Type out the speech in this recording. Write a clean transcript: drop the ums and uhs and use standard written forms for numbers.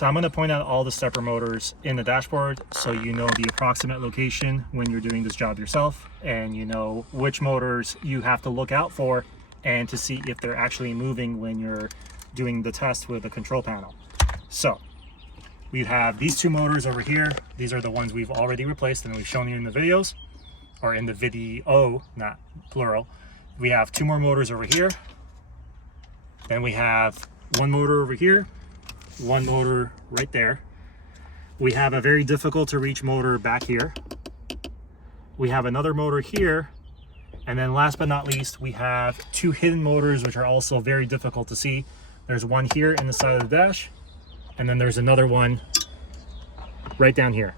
So I'm going to point out all the stepper motors in the dashboard so you know the approximate location when you're doing this job yourself, and you know which motors you have to look out for and to see if they're actually moving when you're doing the test with the control panel. So we have these two motors over here. These are the ones we've already replaced and we've shown you in the videos, or in the video, not plural. We have two more motors over here. Then we have one motor over here, one motor right there. We have a very difficult to reach motor back here. We have another motor here. And then last but not least, we have two hidden motors, which are also very difficult to see. There's one here in the side of the dash, and then there's another one right down here.